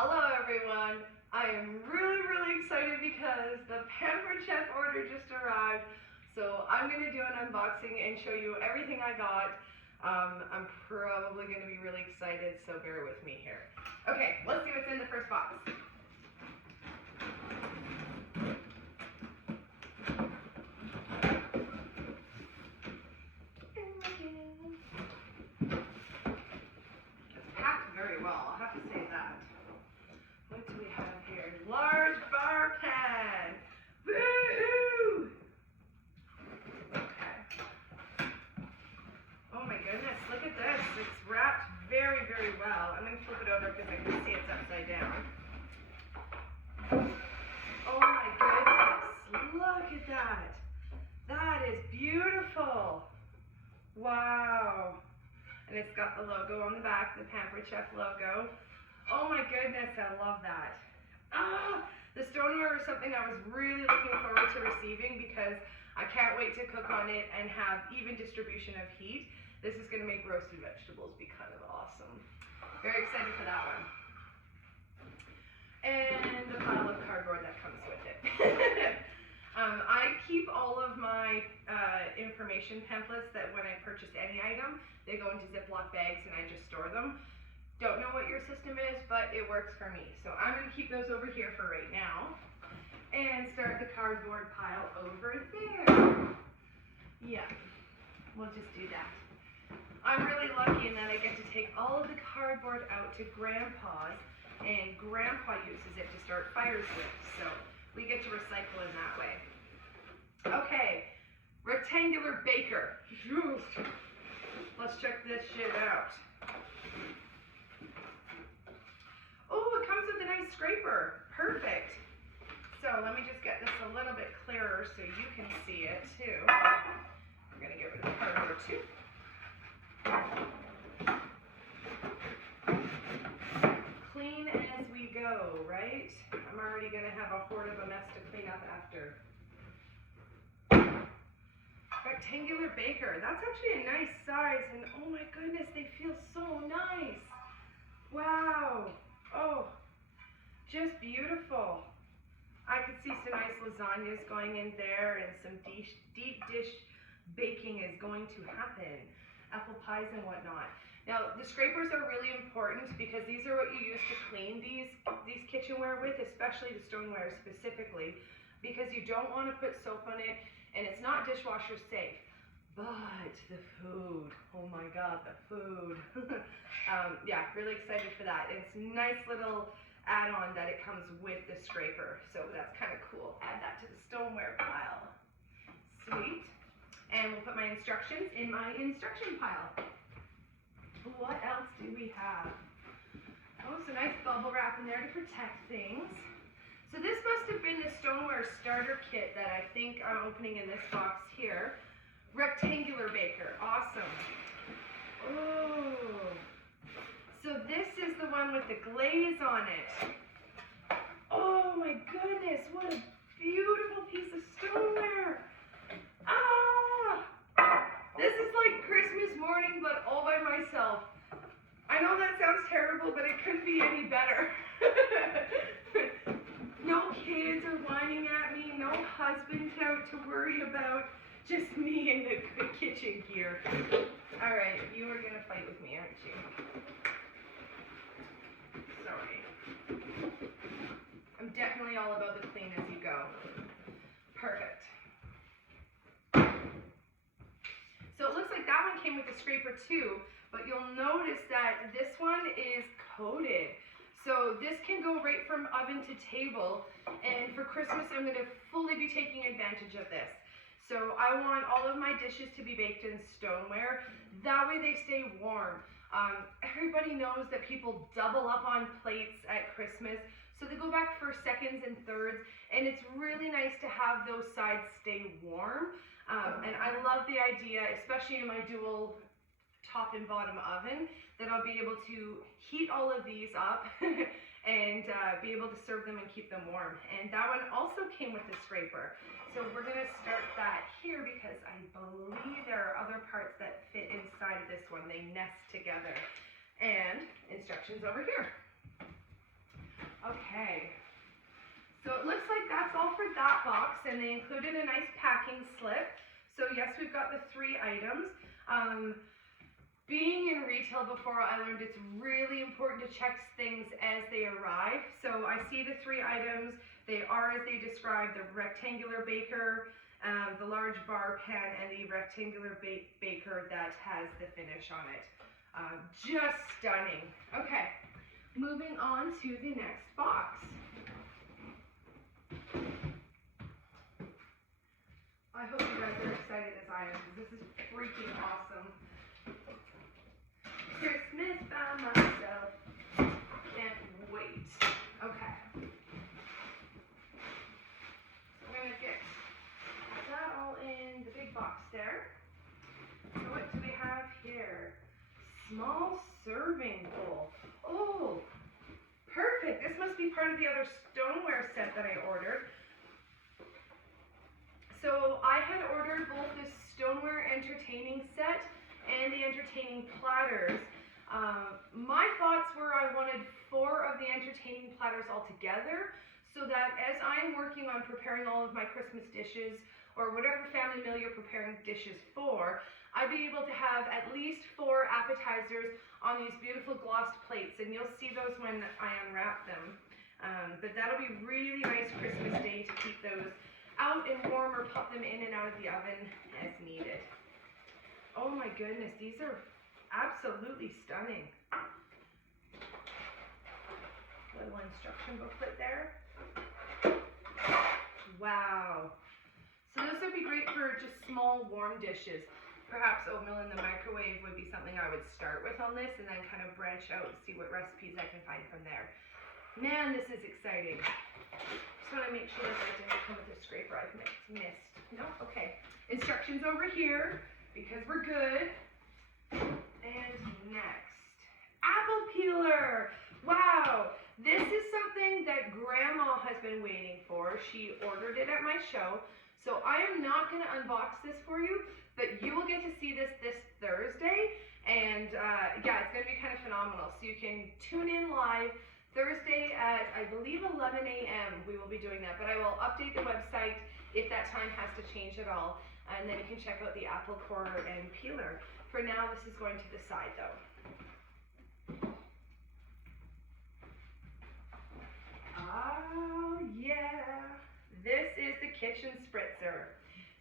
Hello everyone! I am really excited because the Pampered Chef order just arrived. So I'm going to do an unboxing and show you everything I got. I'm probably going to be really excited, so bear with me here. Okay, let's see what's in the first box. It's packed very well, I'll have to say that. What do we have here? Large bar pan! Woohoo! Okay. Oh my goodness, look at this. It's wrapped very well. I'm going to flip it over because I can see it's upside down. Oh my goodness, look at that. That is beautiful. Wow. And it's got the logo on the back, the Pampered Chef logo. Oh my goodness, I love that. The stoneware was something I was really looking forward to receiving because I can't wait to cook on it and have even distribution of heat. This is going to make roasted vegetables be kind of awesome. Very excited for that one. And the pile of cardboard that comes with it. I keep all of my information pamphlets that when I purchase any item, they go into Ziploc bags and I just store them. Don't know what your system is, but it works for me. So I'm going to keep those over here for right now and start the cardboard pile over there. Yeah, we'll just do that. I'm really lucky in that I get to take all of the cardboard out to Grandpa's, and Grandpa uses it to start fires with. So we get to recycle in that way. Okay, rectangular baker. Let's check this shit out. Oh, it comes with a nice scraper. Perfect. So let me just get this a little bit clearer so you can see it too. I'm going to get rid of the cardboard too. Clean as we go, right? I'm already going to have a horde of a mess to clean up after. Rectangular baker. That's actually a nice size, and oh my goodness, they feel so nice. Wow. Oh, just beautiful. I could see some nice lasagnas going in there, and some deep dish baking is going to happen. Apple pies and whatnot. Now, the scrapers are really important because these are what you use to clean these kitchenware with, especially the stoneware specifically, because you don't want to put soap on it, and it's not dishwasher safe. But the food, oh my God, the food. Yeah, really excited for that. It's a nice little add-on that it comes with the scraper. So that's kind of cool. Add that to the stoneware pile. Sweet. And we'll put my instructions in my instruction pile. What else do we have? Oh, some nice bubble wrap in there to protect things. So this must have been the stoneware starter kit that I think I'm opening in this box here. Rectangular baker, awesome. Oh, so this is the one with the glaze on it. Oh my goodness, what a beautiful piece of stoneware. This is like Christmas morning, but all by myself. I know that sounds terrible, but it couldn't be any better. No kids are whining at me, no husband out to worry about. Just me and the kitchen gear. All right, you are going to fight with me, aren't you? Sorry. I'm definitely all about the clean as you go. Perfect. So it looks like that one came with a scraper too, but you'll notice that this one is coated. So this can go right from oven to table, and for Christmas I'm going to fully be taking advantage of this. So I want all of my dishes to be baked in stoneware. That way they stay warm. Everybody knows that people double up on plates at Christmas, so they go back for seconds and thirds, and it's really nice to have those sides stay warm. And I love the idea, especially in my dual top and bottom oven, that I'll be able to heat all of these up and be able to serve them and keep them warm. And that one also came with the scraper. So we're going to start that here because I believe there are other parts that fit inside of this one. They nest together. And instructions over here. and they included a nice packing slip. So yes, we've got the 3 items. Being in retail before, I learned it's really important to check things as they arrive. So I see the 3 items. They are as they described: the rectangular baker, the large bar pan, and the rectangular baker that has the finish on it. Just stunning. Okay, moving on to the next box. I hope you guys are excited as I am, because this is freaking awesome. Christmas by myself. Can't wait. Okay. We're going to get that all in the big box there. So what do we have here? Small serving bowl. Oh, perfect. This must be part of the other stoneware set that I ordered. So I had ordered both the stoneware entertaining set and the entertaining platters. My thoughts were I wanted 4 of the entertaining platters all together, so that as I'm working on preparing all of my Christmas dishes, or whatever family meal you're preparing dishes for, I'd be able to have at least 4 appetizers on these beautiful glossed plates, and you'll see those when I unwrap them. But that'll be really nice Christmas Day to keep those out and warm, or pop them in and out of the oven as needed. Oh my goodness, these are absolutely stunning. Little instruction booklet there. Wow. So this would be great for just small warm dishes. Perhaps oatmeal in the microwave would be something I would start with on this, and then kind of branch out and see what recipes I can find from there. Man, this is exciting. Just want to make sure that it didn't come with a scraper I've missed. No? Okay. Instructions over here, because we're good. And next, apple peeler. Wow, this is something that Grandma has been waiting for. She ordered it at my show, so I am not going to unbox this for you, but you will get to see this Thursday, and yeah, it's going to be kind of phenomenal. So you can tune in live Thursday at, I believe, 11 a.m. we will be doing that, but I will update the website if that time has to change at all, and then you can check out the apple core and peeler. For now, this is going to the side though. Oh yeah, this is the kitchen spritzer.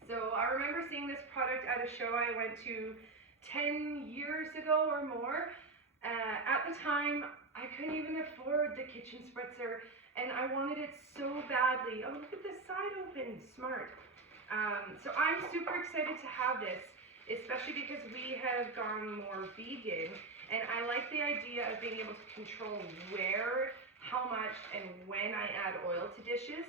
So I remember seeing this product at a show I went to 10 years ago or more. At the time, I couldn't even afford the kitchen spritzer, and I wanted it so badly. Oh, look at the side open, smart. So I'm super excited to have this, especially because we have gone more vegan, and I like the idea of being able to control where, how much, and when I add oil to dishes.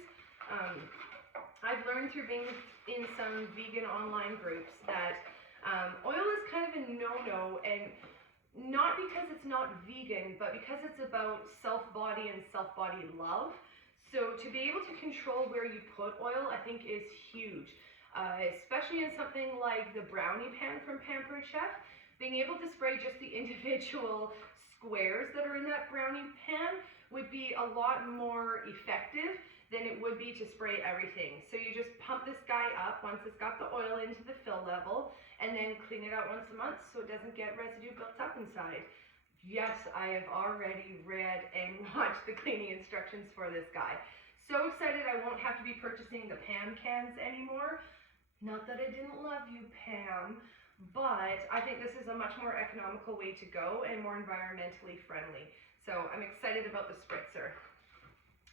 I've learned through being in some vegan online groups that oil is kind of a no-no, and not because it's not vegan, but because it's about self-body and self-body love. So to be able to control where you put oil, I think is huge, especially in something like the brownie pan from Pampered Chef. Being able to spray just the individual squares that are in that brownie pan would be a lot more effective than it would be to spray everything. So you just pump this guy up once it's got the oil into the fill level, and then clean it out once a month so it doesn't get residue built up inside. Yes, I have already read and watched the cleaning instructions for this guy. So excited I won't have to be purchasing the Pam cans anymore. Not that I didn't love you, Pam, but I think this is a much more economical way to go and more environmentally friendly. So I'm excited about the spritzer.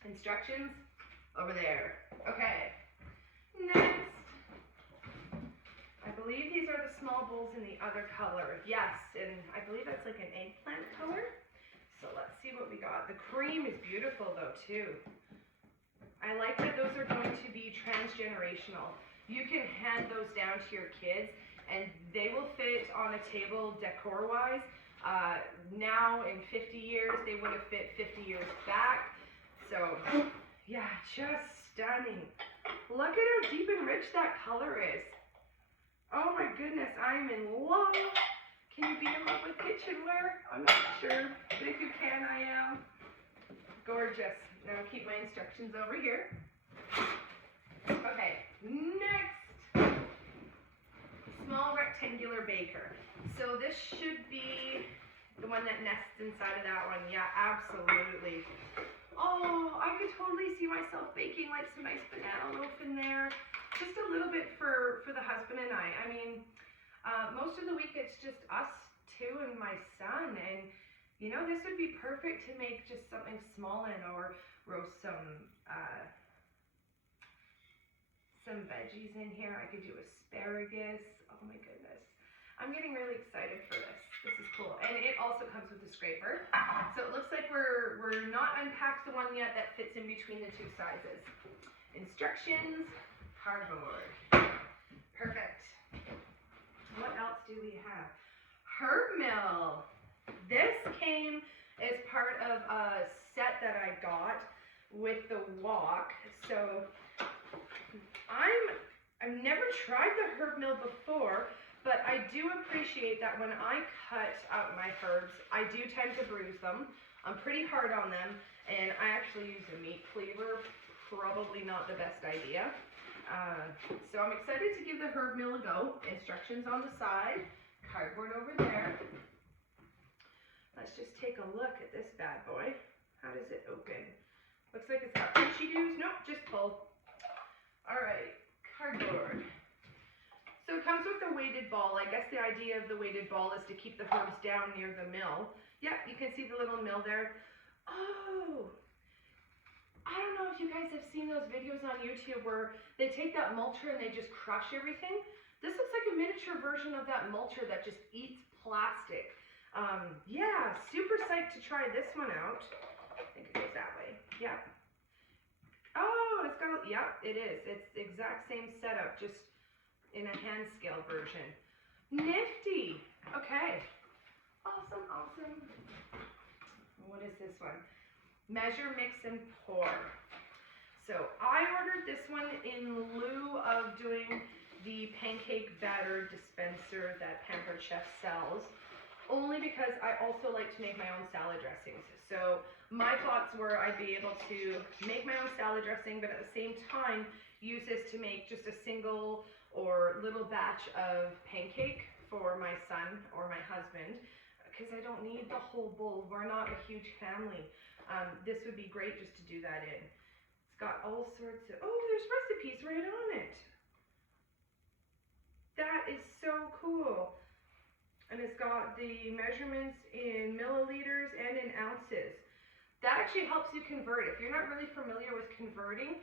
Instructions over there. Okay, next. I believe these are the small bowls in the other color. Yes, and I believe that's like an eggplant color. So let's see what we got. The cream is beautiful though too. I like that those are going to be transgenerational. You can hand those down to your kids and they will fit on a table decor-wise. Now in 50 years, they would have fit 50 years back. So yeah, just stunning. Look at how deep and rich that color is. Oh my goodness, I'm in love. Can you be in love with kitchenware? I'm not sure, but if you can, I am. Gorgeous. Now keep my instructions over here. Okay, next, small rectangular baker. So this should be the one that nests inside of that one. Yeah, absolutely. Oh, I could totally see myself baking like some nice banana loaf in there. Just a little bit for the husband and I. I mean, most of the week it's just us two and my son, and you know, this would be perfect to make just something small in, or roast some veggies in here. I could do asparagus. Oh my goodness. I'm getting really excited for this. This is cool. And it also comes with a scraper. So it looks like we're not unpacked the one yet that fits in between the two sizes. Instructions, cardboard. Perfect. What else do we have? Herb mill. This came as part of a set that I got with the wok. So I've never tried the herb mill before, but I do appreciate that when I cut out my herbs, I do tend to bruise them. I'm pretty hard on them, and I actually use a meat cleaver. Probably not the best idea. So I'm excited to give the herb mill a go. Instructions on the side, cardboard over there. Let's just take a look at this bad boy. How does it open? Looks like it's got punchy doos. Nope, just pull. All right, cardboard. So it comes with a weighted ball. I guess the idea of the weighted ball is to keep the herbs down near the mill. Yep, you can see the little mill there. Oh, I don't know if you guys have seen those videos on YouTube where they take that mulcher and they just crush everything. This looks like a miniature version of that mulcher that just eats plastic. Yeah, super psyched to try this one out. I think it goes that way. Yep. Oh, it's got, yep, it is. It's the exact same setup, just in a hand scale version. Nifty. Okay. Awesome, awesome. What is this one? Measure, mix, and pour. So I ordered this one in lieu of doing the pancake batter dispenser that Pampered Chef sells, only because I also like to make my own salad dressings. So my thoughts were I'd be able to make my own salad dressing, but at the same time use this to make just a single or little batch of pancake for my son or my husband, because I don't need the whole bowl. We're not a huge family. This would be great just to do that in. It's got all sorts of, oh, there's recipes right on it. That is so cool. And it's got the measurements in milliliters and in ounces. That actually helps you convert. If you're not really familiar with converting,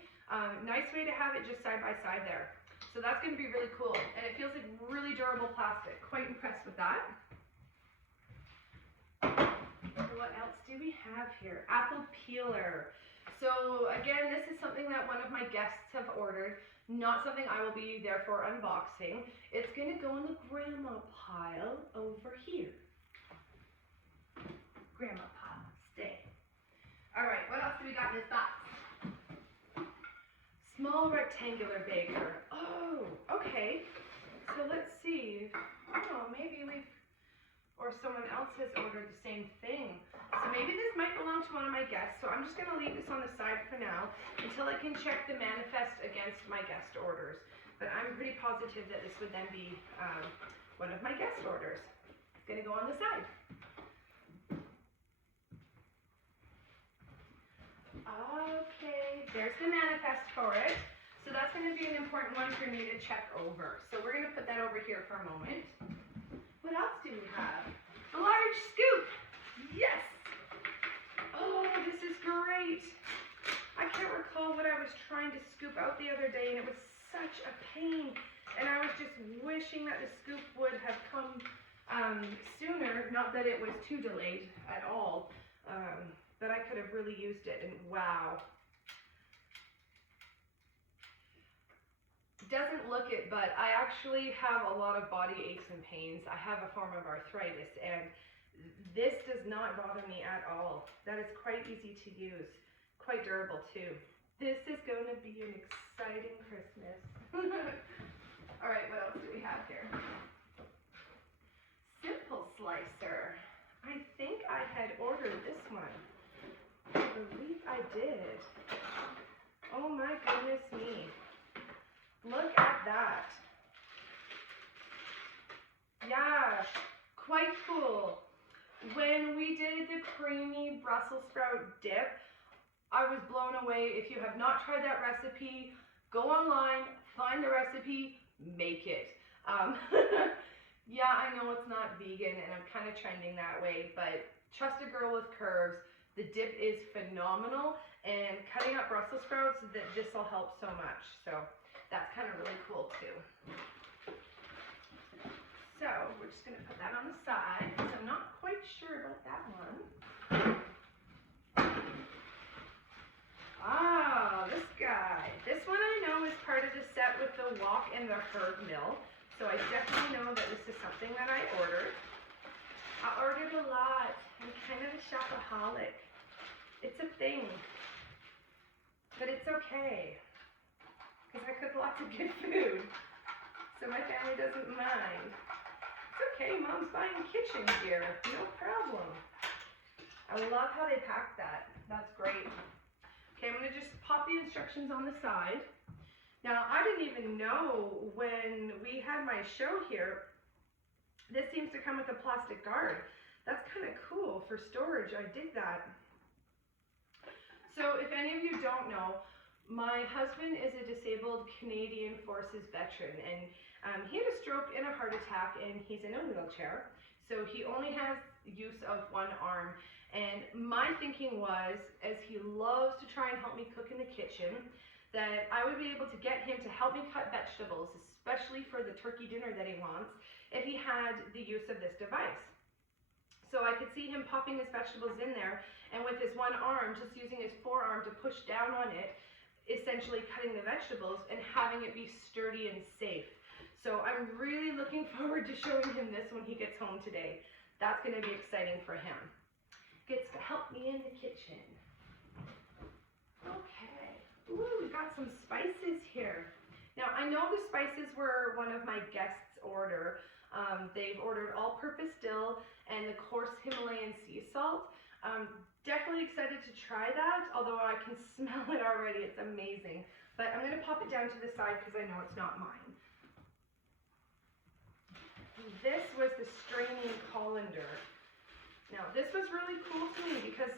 nice way to have it just side by side there. So that's going to be really cool. And it feels like really durable plastic. Quite impressed with that. What else do we have here? Apple peeler. So again, this is something that one of my guests have ordered. Not something I will be therefore unboxing. It's going to go in the grandma pile over here. Grandma pile, stay. All right, what else do we got in this box? Small rectangular baker. Oh, okay. So let's see. Oh, maybe we've, or someone else has ordered the same thing. So maybe this might belong to one of my guests. So I'm just going to leave this on the side for now until I can check the manifest against my guest orders. But I'm pretty positive that this would then be one of my guest orders. It's going to go on the side. Okay, there's the manifest for it. So that's going to be an important one for me to check over. So we're going to put that over here for a moment. What else do we have? A large scoop. Yes. Oh, this is great. I can't recall what I was trying to scoop out the other day, and it was such a pain. And I was just wishing that the scoop would have come sooner. Not that it was too delayed at all, but I could have really used it. And wow. Doesn't look it, but I actually have a lot of body aches and pains. I have a form of arthritis, and this does not bother me at all. That is quite easy to use, quite durable too. This is going to be an exciting Christmas. All right, what else do we have here? Simple slicer. I think I had ordered this one. I believe I did. Oh my goodness me. Look at that. Yeah, quite cool. When we did the creamy Brussels sprout dip, I was blown away. If you have not tried that recipe, go online, find the recipe, make it. Yeah, I know it's not vegan and I'm kind of trending that way, but trust a girl with curves. The dip is phenomenal, and cutting up Brussels sprouts, this will help so much. So that's kind of really cool too. So we're just going to put that on the side because I'm not quite sure about that one. Ah, this guy. This one I know is part of the set with the wok and the herb mill. So I definitely know that this is something that I ordered. I ordered a lot. I'm kind of a shopaholic. It's a thing. But it's okay. Because I cook lots of good food. So my family doesn't mind. It's okay, Mom's buying kitchen gear. No problem. I love how they pack that. That's great. Okay, I'm going to just pop the instructions on the side. Now, I didn't even know when we had my show here, this seems to come with a plastic guard. That's kind of cool for storage. I dig that. So if any of you don't know, my husband is a disabled Canadian Forces veteran, and he had a stroke and a heart attack, and he's in a wheelchair. So he only has use of one arm. And my thinking was, as he loves to try and help me cook in the kitchen, that I would be able to get him to help me cut vegetables, especially for the turkey dinner that he wants, if he had the use of this device. So I could see him popping his vegetables in there, and with his one arm, just using his forearm to push down on it, essentially cutting the vegetables and having it be sturdy and safe. So I'm really looking forward to showing him this when he gets home today. That's going to be exciting for him. Gets to help me in the kitchen. Okay. Ooh, we've got some spices here. Now, I know the spices were one of my guests' order. They've ordered all-purpose dill and the coarse Himalayan sea salt. Definitely excited to try that, although I can smell it already. It's amazing. But I'm going to pop it down to the side because I know it's not mine. This was the straining colander. Now, this was really cool to me because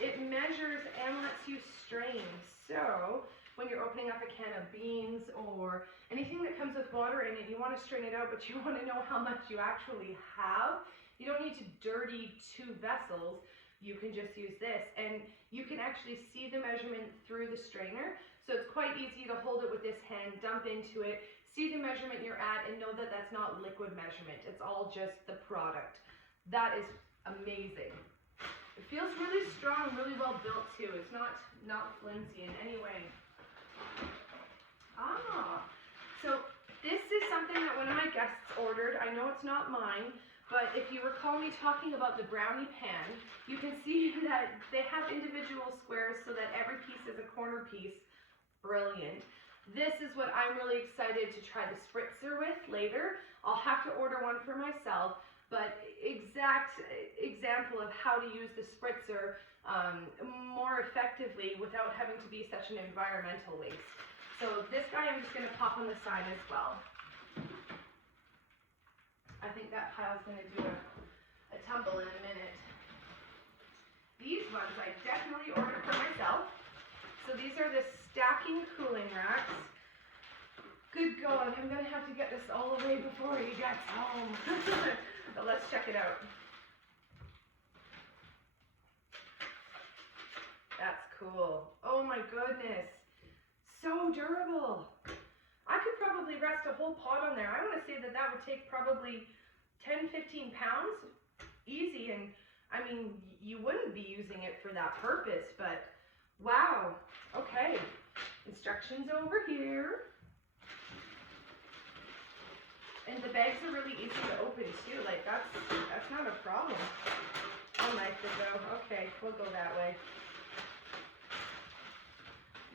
it measures and lets you strain. So when you're opening up a can of beans or anything that comes with water in it, you want to strain it out, but you want to know how much you actually have. You don't need to dirty 2 vessels. You can just use this, and you can actually see the measurement through the strainer. So it's quite easy to hold it with this hand, dump into it, see the measurement you're at, and know that that's not liquid measurement. It's all just the product. That is amazing. It feels really strong, really well built too. It's not flimsy in any way. So this is something that one of my guests ordered. I know it's not mine, but if you recall me talking about the brownie pan, you can see that they have individual squares so that every piece is a corner piece. Brilliant. This is what I'm really excited to try the spritzer with later. I'll have to order one for myself, but exact example of how to use the spritzer more effectively without having to be such an environmental waste. So this guy I'm just going to pop on the side as well. I think that pile's going to do a tumble in a minute. These ones I definitely ordered for myself. So these are the stacking cooling racks. Good God, I'm going to have to get this all away before he gets home. But let's check it out. That's cool. Oh my goodness. So durable. I could probably rest a whole pot on there. I want to say that would take probably 10-15 pounds. Easy. And I mean, you wouldn't be using it for that purpose, but wow. Okay. Instructions over here. And the bags are really easy to open too. Like that's not a problem. I'll knife it though. Okay, we'll go that way.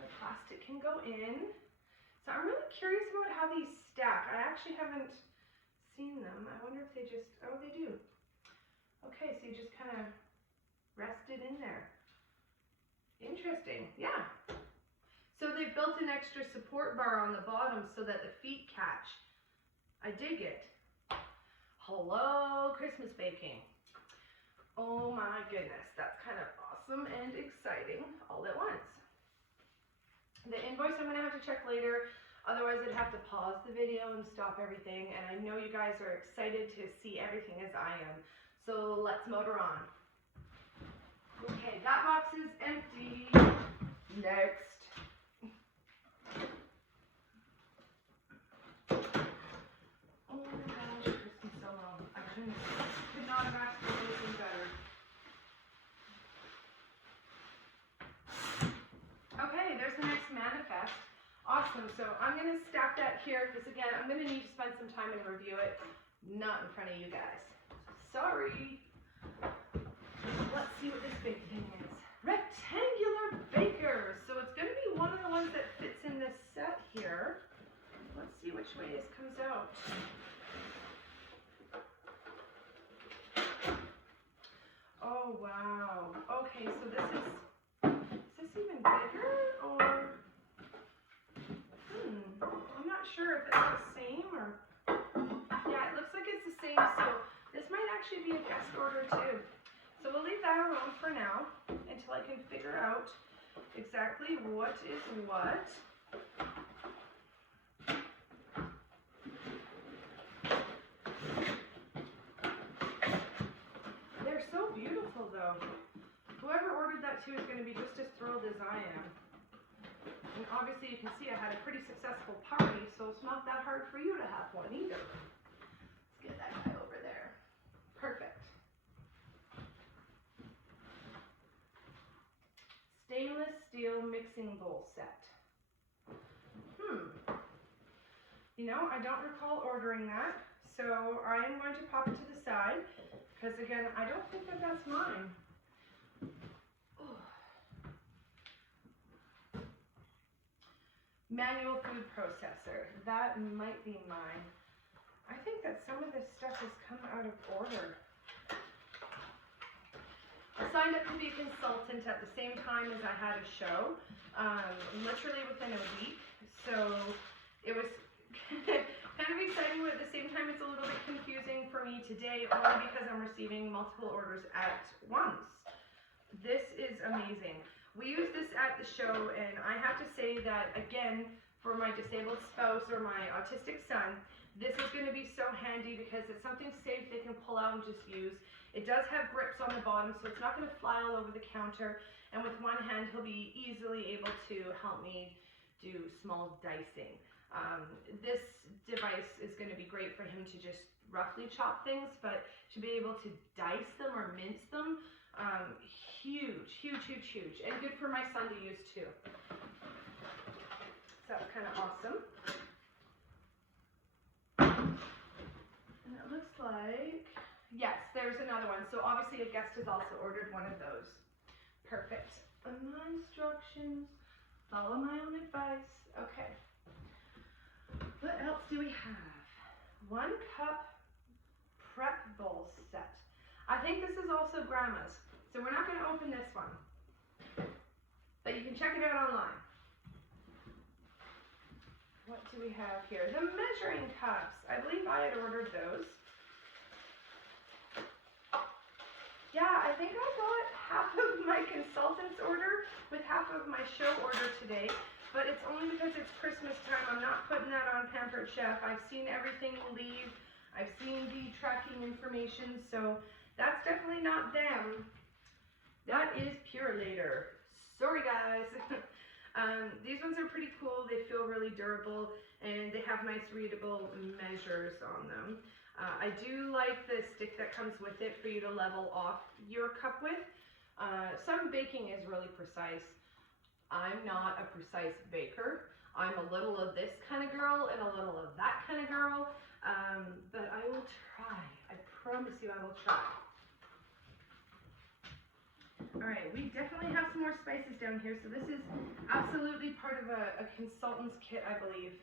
The plastic can go in. So I'm really curious about how these stack. I actually haven't seen them. I wonder if they just, oh, they do. Okay, so you just kind of rest it in there. Interesting, yeah. So they've built an extra support bar on the bottom so that the feet catch. I dig it. Hello, Christmas baking. Oh my goodness, that's kind of awesome and exciting all at once. The invoice I'm gonna have to check later, otherwise I'd have to pause the video and stop everything, and I know you guys are excited to see everything as I am. So let's motor on. Okay, that box is empty. Next. Oh my gosh, Christmas so long. I could not have asked for anything better. Okay, there's the next manifest. Awesome, so I'm going to stack that here because again, I'm going to need to spend some time and review it, not in front of you guys. Sorry. Let's see what this big thing is. Rectangular baker. So it's going to be one of the ones that fits in this set here. Let's see which way this comes out. Oh wow. Okay, so is this even bigger or? I'm not sure if it's the same or. Yeah, it looks like it's the same. So this might actually be a guest order too. So we'll leave that alone for now until I can figure out exactly what is what. They're so beautiful though. Whoever ordered that too is going to be just as thrilled as I am. And obviously you can see I had a pretty successful party, so it's not that hard for you to have one either. Let's get that guy over there. Perfect. Stainless steel mixing bowl set. You know, I don't recall ordering that, so I am going to pop it to the side, because again, I don't think that that's mine. Ooh. Manual food processor. That might be mine. I think that some of this stuff has come out of order. I signed up to be a consultant at the same time as I had a show, literally within a week. So it was kind of exciting, but at the same time it's a little bit confusing for me today only because I'm receiving multiple orders at once. This is amazing. We use this at the show, and I have to say that, again, for my disabled spouse or my autistic son, this is going to be so handy because it's something safe they can pull out and just use. It does have grips on the bottom, so it's not going to fly all over the counter, and with one hand he'll be easily able to help me do small dicing. This device is going to be great for him to just roughly chop things, but to be able to dice them or mince them, huge, huge, huge, huge, and good for my son to use too. So that's kind of awesome. And it looks like, yes, there's another one. So obviously a guest has also ordered one of those. Perfect. And my instructions, follow my own advice. Okay. What else do we have? 1 cup prep bowl set. I think this is also grandma's. So we're not going to open this one. But you can check it out online. What do we have here? The measuring cups. I believe I had ordered those. Yeah, I think I got half of my consultant's order with half of my show order today, but it's only because it's Christmas time. I'm not putting that on Pampered Chef. I've seen everything leave. I've seen the tracking information, so that's definitely not them. That is Pure Later. Sorry, guys. These ones are pretty cool. They feel really durable, and they have nice readable measures on them. I do like the stick that comes with it for you to level off your cup with. Some baking is really precise. I'm not a precise baker. I'm a little of this kind of girl and a little of that kind of girl, but I will try. I promise you I will try. All right, we definitely have some more spices down here. So this is absolutely part of a consultant's kit, I believe.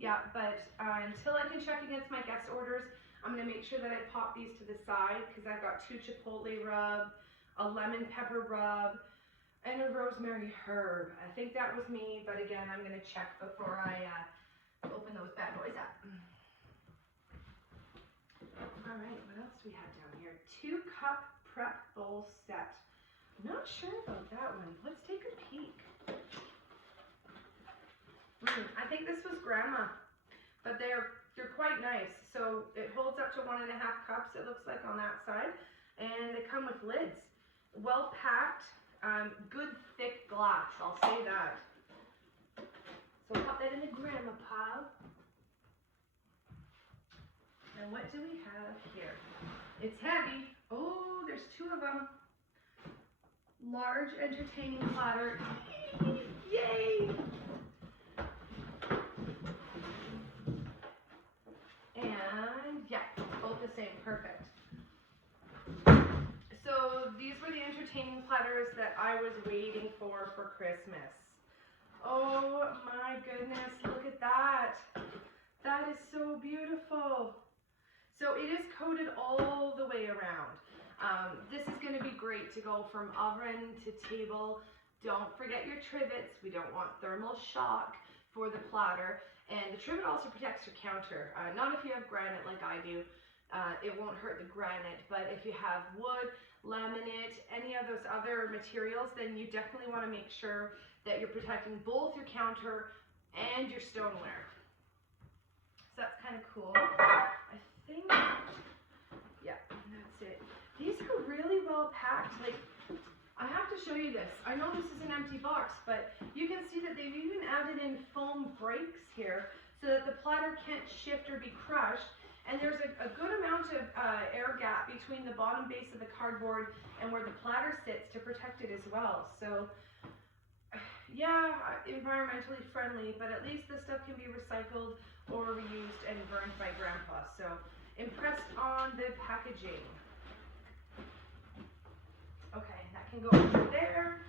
Yeah, but until I can check against my guest orders, I'm going to make sure that I pop these to the side because I've got 2 chipotle rub, a lemon pepper rub, and a rosemary herb. I think that was me, but again, I'm gonna check before I open those bad boys up. All right, what else do we have down here? 2-cup prep bowl set. I'm not sure about that one. Let's take a peek. I think this was grandma, but they're quite nice. So it holds up to 1.5 cups, it looks like, on that side, and they come with lids. Well packed, good thick glass, I'll say that. So pop that in the grandma pile. And what do we have here? It's heavy. Oh, there's 2 of them. Large entertaining platter. Yay! And yeah, both the same, perfect. So these were the entertaining platters that I was waiting for Christmas. Oh my goodness, look at that. That is so beautiful. So it is coated all the way around. This is going to be great to go from oven to table. Don't forget your trivets. We don't want thermal shock for the platter. And the trivet also protects your counter. Not if you have granite like I do. It won't hurt the granite. But if you have wood, laminate, any of those other materials, then you definitely want to make sure that you're protecting both your counter and your stoneware. So that's kind of cool. I think, yeah, that's it. These are really well packed. Like, I have to show you this. I know this is an empty box, but you can see that they've even added in foam breaks here so that the platter can't shift or be crushed. And there's a good amount of air gap between the bottom base of the cardboard and where the platter sits to protect it as well. So, yeah, environmentally friendly, but at least this stuff can be recycled or reused and burned by Grandpa. So, impressed on the packaging. Okay, that can go over there,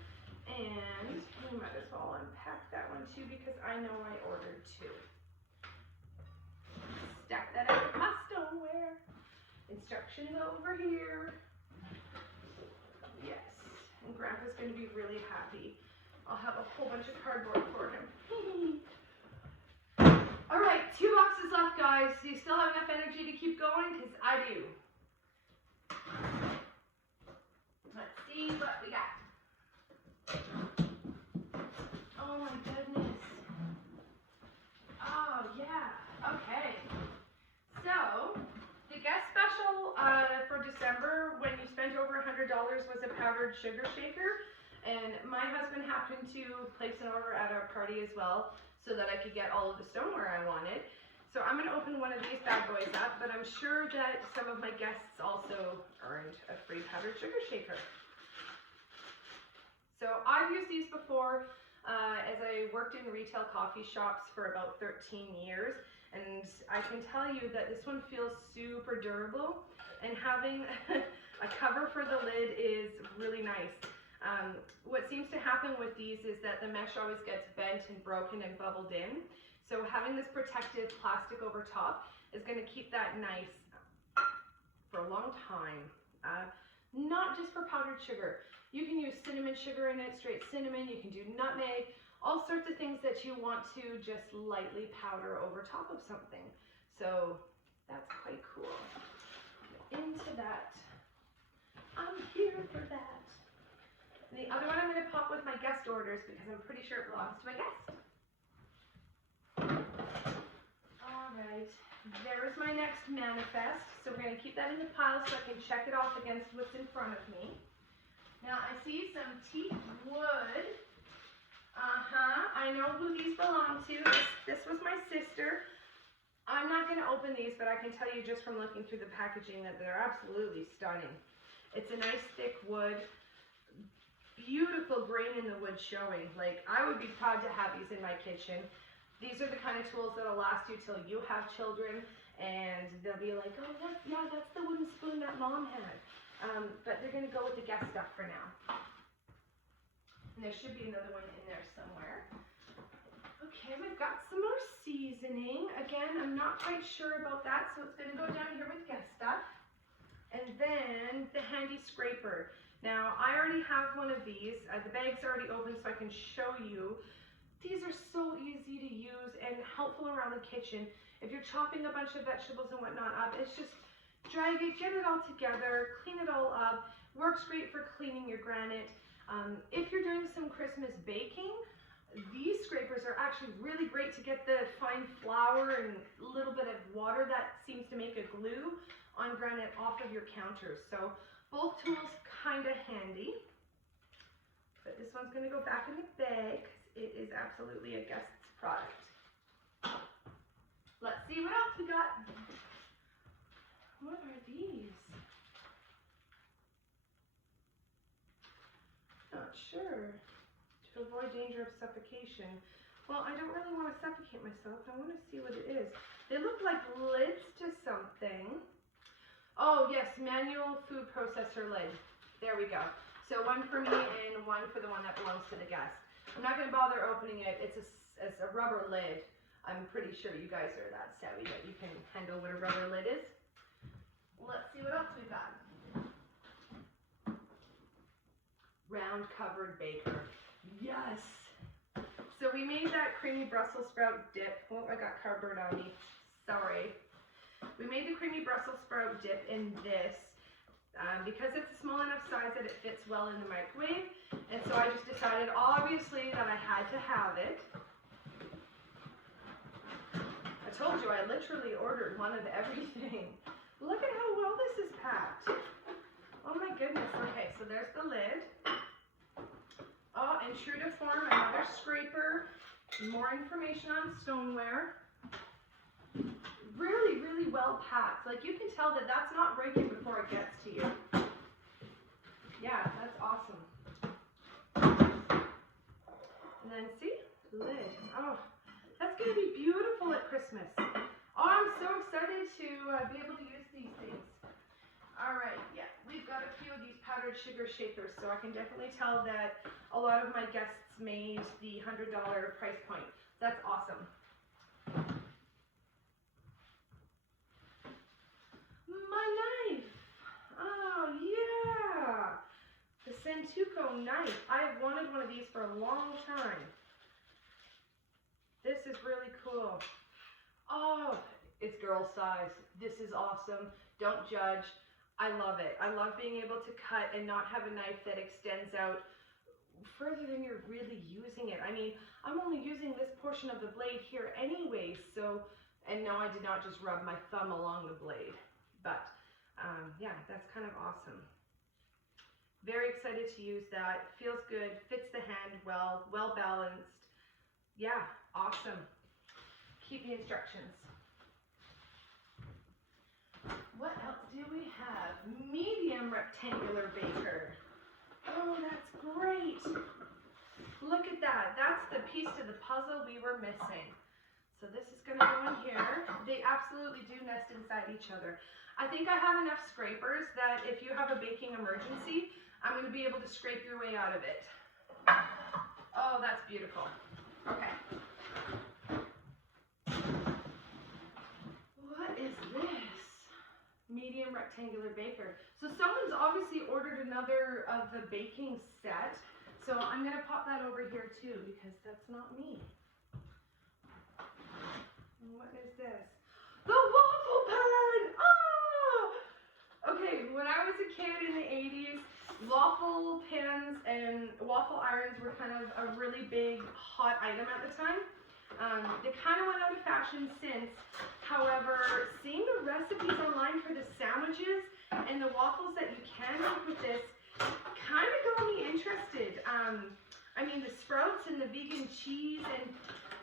and we might as well unpack that one too because I know I ordered 2. Stack that out with my stoneware. Instructions over here. Yes, and Grandpa's going to be really happy. I'll have a whole bunch of cardboard for him. All right, 2 boxes left, guys. Do you still have enough energy to keep going? Because I do. Let's see what we got. Oh my goodness. Oh yeah, okay. So, the guest special for December when you spent over $100 was a powdered sugar shaker. And my husband happened to place an order at our party as well so that I could get all of the stoneware I wanted. So I'm going to open one of these bad boys up, but I'm sure that some of my guests also earned a free powdered sugar shaker. So I've used these before as I worked in retail coffee shops for about 13 years. And I can tell you that this one feels super durable, and having a cover for the lid is really nice. What seems to happen with these is that the mesh always gets bent and broken and bubbled in. So having this protective plastic over top is going to keep that nice for a long time. Not just for powdered sugar. You can use cinnamon sugar in it, straight cinnamon. You can do nutmeg, all sorts of things that you want to just lightly powder over top of something. So that's quite cool. Into that. I'm here for that. The other one I'm going to pop with my guest orders because I'm pretty sure it belongs to a guest. All right, there's my next manifest. So we're going to keep that in the pile so I can check it off against what's in front of me. Now I see some teak wood. I know who these belong to. This was my sister. I'm not going to open these, but I can tell you just from looking through the packaging that they're absolutely stunning. It's a nice thick wood. Beautiful grain in the wood showing. Like, I would be proud to have these in my kitchen. These are the kind of tools that'll last you till you have children, and they'll be like, oh, that's the wooden spoon that Mom had. But they're going to go with the guest stuff for now. And there should be another one in there somewhere. Okay, we've got some more seasoning. Again, I'm not quite sure about that, so it's going to go down here with guest stuff. And then the handy scraper. Now, I already have one of these. The bag's already open so I can show you. These are so easy to use and helpful around the kitchen. If you're chopping a bunch of vegetables and whatnot up, it's just drag it, get it all together, clean it all up. Works great for cleaning your granite. If you're doing some Christmas baking, these scrapers are actually really great to get the fine flour and a little bit of water that seems to make a glue on granite off of your counters. So both tools kind of handy. But this one's going to go back in the bag because it is absolutely a guest's product. Let's see what else we got. What are these? Not sure. To avoid danger of suffocation. Well, I don't really want to suffocate myself. I want to see what it is. They look like lids to something. Oh yes, manual food processor lid. There we go. So one for me and one for the one that belongs to the guest. I'm not going to bother opening it. It's a rubber lid. I'm pretty sure you guys are that savvy that you can handle what a rubber lid is. Let's see what else we've got. Round covered baker. Yes. So we made that creamy Brussels sprout dip. Oh, I got cardboard on me. Sorry. We made the creamy Brussels sprout dip in this because it's a small enough size that it fits well in the microwave. And so I just decided, obviously, that I had to have it. I told you I literally ordered one of everything. Look at how well this is packed. Oh my goodness. Okay, so there's the lid. Oh, and true to form, another scraper. More information on stoneware. Really, really well packed. Like you can tell that that's not breaking before it gets to you. Yeah, that's awesome. And then see, lid. Oh, that's going to be beautiful at Christmas. Oh, I'm so excited to be able to use these things. All right, yeah, we've got a few of these powdered sugar shakers, so I can definitely tell that a lot of my guests made the $100 price point. That's awesome. My knife. Oh, yeah. The Santoku knife. I have wanted one of these for a long time. This is really cool. Oh, it's girl size. This is awesome. Don't judge. I love it. I love being able to cut and not have a knife that extends out further than you're really using it. I mean, I'm only using this portion of the blade here anyway, so, and no, I did not just rub my thumb along the blade, but yeah, that's kind of awesome. Very excited to use that. Feels good, fits the hand well, well balanced. Yeah, awesome. Keep the instructions. What else do we have? Medium rectangular baker. Oh, that's great. Look at that. That's the piece to the puzzle we were missing. So this is going to go in here. They absolutely do nest inside each other. I think I have enough scrapers that if you have a baking emergency, I'm going to be able to scrape your way out of it. Oh, that's beautiful. Okay. What is this? Medium rectangular baker. So someone's obviously ordered another of the baking set. So I'm going to pop that over here too because that's not me. What is this? The waffle pan! Oh! Okay, when I was a kid in the 80s, waffle pans and waffle irons were kind of a really big hot item at the time. They kind of went out of fashion since. However, seeing the recipes online for the sandwiches and the waffles that you can make with this kind of got me interested. I mean, the sprouts and the vegan cheese and,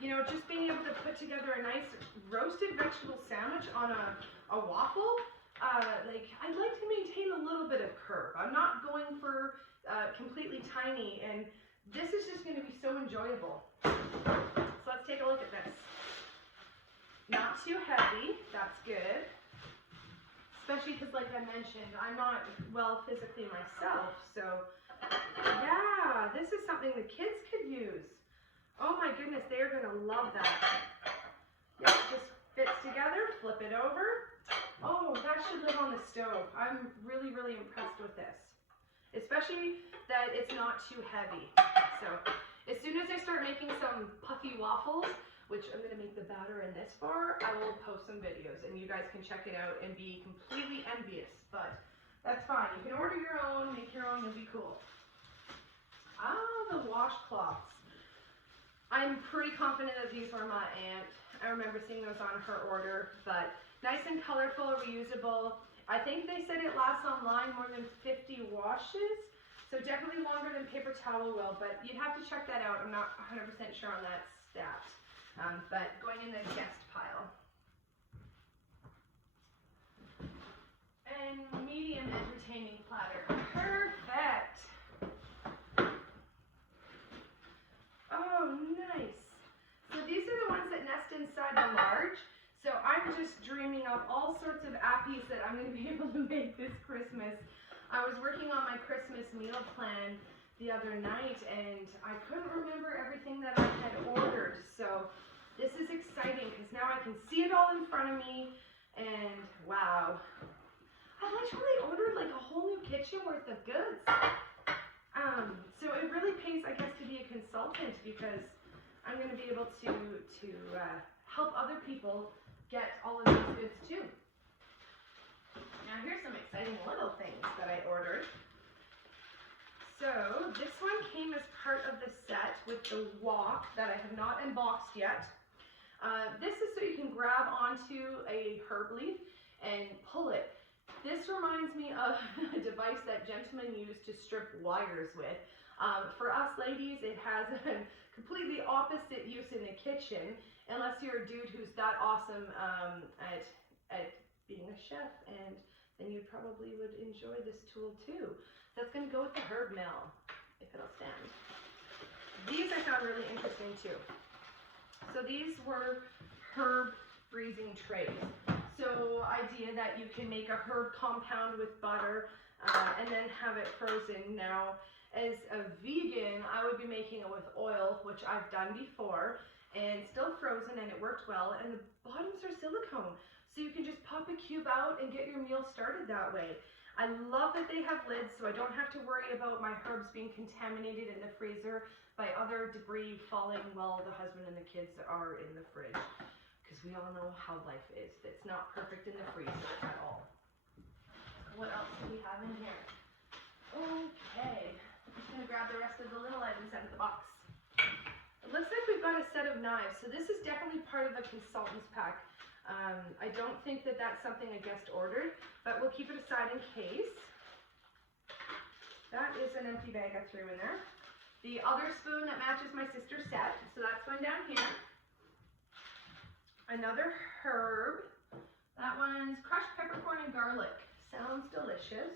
you know, just being able to put together a nice roasted vegetable sandwich on a waffle, like, I'd like to maintain a little bit of curve. I'm not going for completely tiny, and this is just going to be so enjoyable. So let's take a look at this. Not too heavy, that's good. Especially because, like I mentioned, I'm not well physically myself, so yeah, this is something the kids could use. Oh my goodness, they are going to love that. Yep, just fits together, flip it over. Oh, that should live on the stove. I'm really, really impressed with this. especially that it's not too heavy. So as soon as I start making some puffy waffles, which I'm going to make the batter in this far, I will post some videos and you guys can check it out and be completely envious, but that's fine. You can order your own, make your own, it'll be cool. Ah, the washcloths. I'm pretty confident that these were my aunt. I remember seeing those on her order, but nice and colorful, reusable. I think they said it lasts online more than 50 washes, so definitely longer than paper towel will, but you'd have to check that out. I'm not 100% sure on that stat, but going in the guest pile. And medium entertaining platter. Perfect. Oh, nice. So these are the ones that nest inside the large. So I'm just dreaming up all sorts of appies that I'm going to be able to make this Christmas. I was working on my Christmas meal plan the other night and I couldn't remember everything that I had ordered. So this is exciting because now I can see it all in front of me and wow. I literally ordered like a whole new kitchen worth of goods. So it really pays, I guess, to be a consultant because I'm going to be able to help other people get all of these goods too. Now here's some exciting little things that I ordered. So this one came as part of the set with the wok that I have not unboxed yet. This is so you can grab onto a herb leaf and pull it. This reminds me of a device that gentlemen use to strip wires with. For us ladies, it has a completely opposite use in the kitchen, unless you're a dude who's that awesome at being a chef, and then you probably would enjoy this tool too. That's going to go with the herb mill, if it'll stand. These I found really interesting too. So these were herb freezing trays. So idea that you can make a herb compound with butter and then have it frozen. Now, as a vegan, I would be making it with oil, which I've done before, and still frozen, and it worked well. And the bottoms are silicone, so you can just pop a cube out and get your meal started that way. I love that they have lids, so I don't have to worry about my herbs being contaminated in the freezer by other debris falling while the husband and the kids are in the fridge. Because we all know how life is. It's not perfect in the freezer at all. What else do we have in here? Okay, I'm just going to grab the rest of the little items out of the box. It looks like we've got a set of knives. So this is definitely part of a consultant's pack. I don't think that that's something a guest ordered, but we'll keep it aside in case. That is an empty bag I threw in there. The other spoon that matches my sister's set, so that's going down here. Another herb. That one's crushed peppercorn and garlic. Sounds delicious.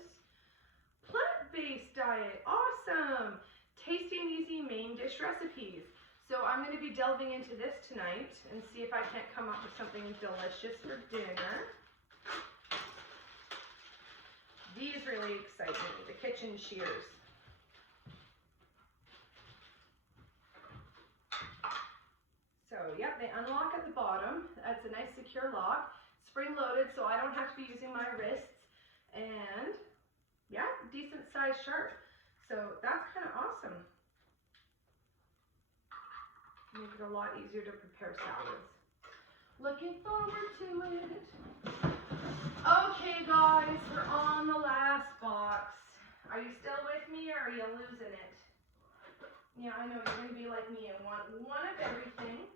Plant-based diet. Awesome. Tasty and easy main dish recipes. So I'm going to be delving into this tonight and see if I can't come up with something delicious for dinner. These really excite me. The kitchen shears. So, yep, they unlock at the bottom. That's a nice secure lock. Spring-loaded, so I don't have to be using my wrists. And, yeah, decent size sharp. So, that's kind of awesome. Make it a lot easier to prepare salads. Looking forward to it. Okay, guys, we're on the last box. Are you still with me, or are you losing it? Yeah, I know, you're going to be like me and want one of everything.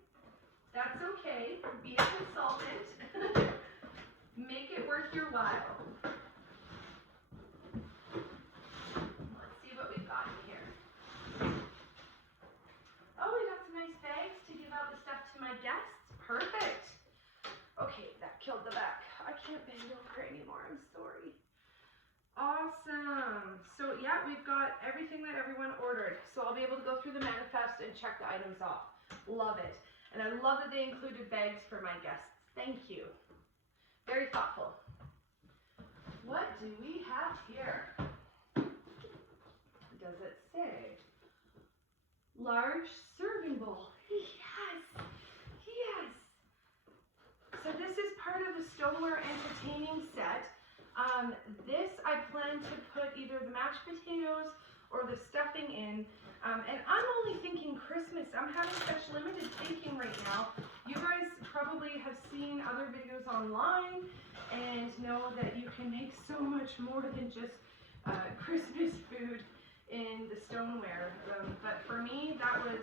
That's okay. Be a consultant. Make it worth your while. Let's see what we've got in here. Oh, we got some nice bags to give out the stuff to my guests. Perfect. Okay, that killed the back. I can't bend over anymore. I'm sorry. Awesome. So, yeah, we've got everything that everyone ordered. So I'll be able to go through the manifest and check the items off. Love it. And I love that they included bags for my guests. Thank you. Very thoughtful. What do we have here? Does it say? Large serving bowl. Yes. Yes. So this is part of the stoneware entertaining set. This I plan to put either the mashed potatoes or the stuffing in. And I'm only thinking Christmas. I'm having such limited thinking right now. You guys probably have seen other videos online and know that you can make so much more than just Christmas food in the stoneware. But for me, that was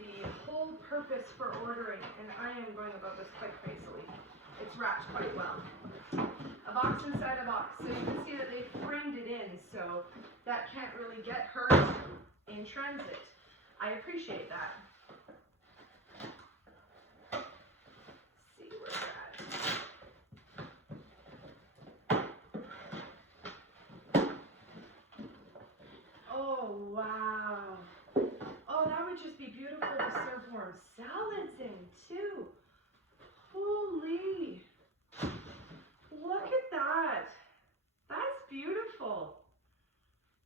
the whole purpose for ordering, and I am going about this quite crazily. It's wrapped quite well. A box inside a box. So you can see that they framed it in, so that can't really get hurt in transit. I appreciate that. Let's see where we're at. Oh, wow. Oh, that would just be beautiful to serve warm salads in, too. Holy. Look at that. That's beautiful.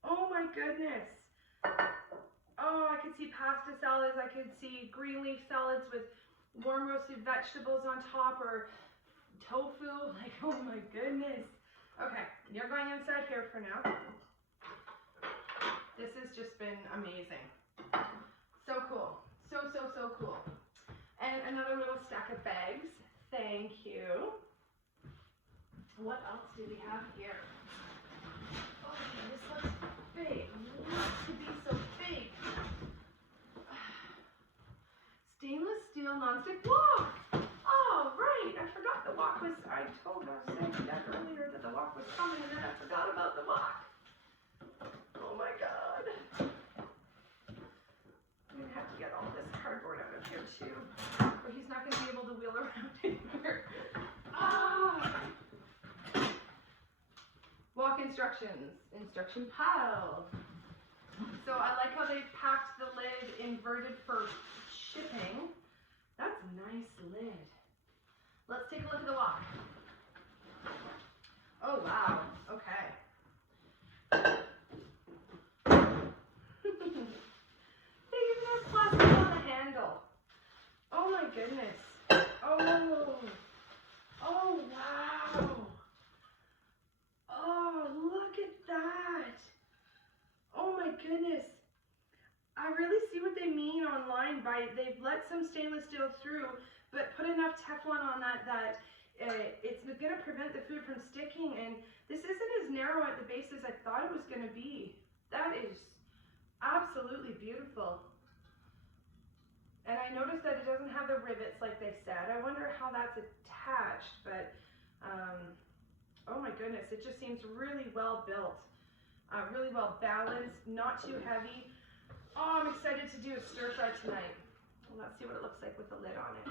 Oh my goodness. Oh, I could see pasta salads. I could see green leaf salads with warm roasted vegetables on top, or tofu. Like, oh my goodness. Okay, you're going inside here for now. This has just been amazing. So cool. So cool. And another little stack of bags. Thank you. What else do we have here? Oh, this looks big. Looks to be so big. Stainless steel nonstick wok. Oh, right. I forgot the wok was, I was saying that earlier that the wok was coming, and then I forgot about the wok. Oh my God. I'm going to have to get all this cardboard out of here too, or he's not going to be able to wheel around anymore. Ah! Wok instructions. Instruction pile. So I like how they packed the lid inverted for shipping. That's a nice lid. Let's take a look at the wok. Oh wow. Okay. They even have plastic on the handle. Oh my goodness. Oh. Oh wow. Oh, look at that. Oh my goodness. I really see what they mean online by they've let some stainless steel through, but put enough Teflon on that it's going to prevent the food from sticking, and this isn't as narrow at the base as I thought it was going to be. That is absolutely beautiful. And I noticed that it doesn't have the rivets like they said. I wonder how that's attached, but oh my goodness, it just seems really well built, really well balanced, not too heavy. Oh, I'm excited to do a stir fry tonight. Well, let's see what it looks like with the lid on it.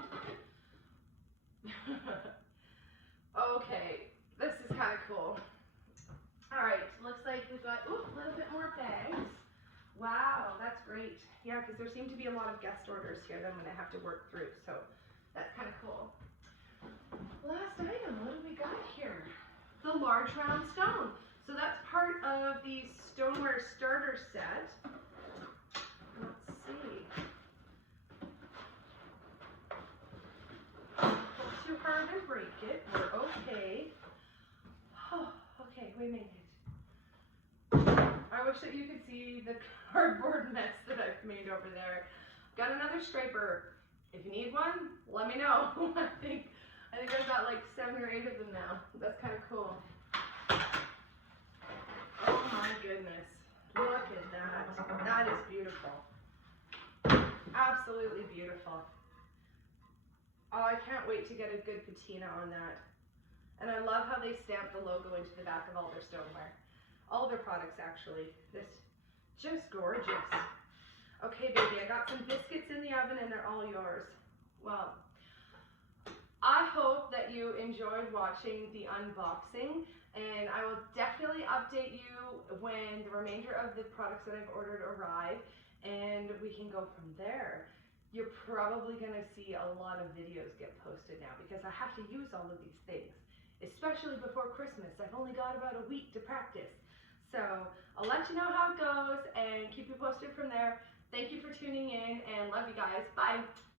Okay, this is kind of cool. All right, looks like we've got a little bit more bags. Wow, that's great. Yeah, because there seem to be a lot of guest orders here that I'm going to have to work through, so that's kind of cool. Last item, what do we got here? The large round stone. So that's part of the stoneware starter set. Let's see. Pull too hard and break it. We're okay. Oh, okay, we made it. I wish that you could see the cardboard mess that I've made over there. Got another striper. If you need one, let me know. I think I've got like 7 or 8 of them now. That's kind of cool. Oh my goodness. Look at that. That is beautiful. Absolutely beautiful. Oh, I can't wait to get a good patina on that. And I love how they stamp the logo into the back of all their stoneware. All their products, actually. This, just gorgeous. Okay, baby, I got some biscuits in the oven and they're all yours. Well, I hope that you enjoyed watching the unboxing, and I will definitely update you when the remainder of the products that I've ordered arrive, and we can go from there. You're probably going to see a lot of videos get posted now because I have to use all of these things, especially before Christmas. I've only got about a week to practice. So I'll let you know how it goes and keep you posted from there. Thank you for tuning in and love you guys. Bye.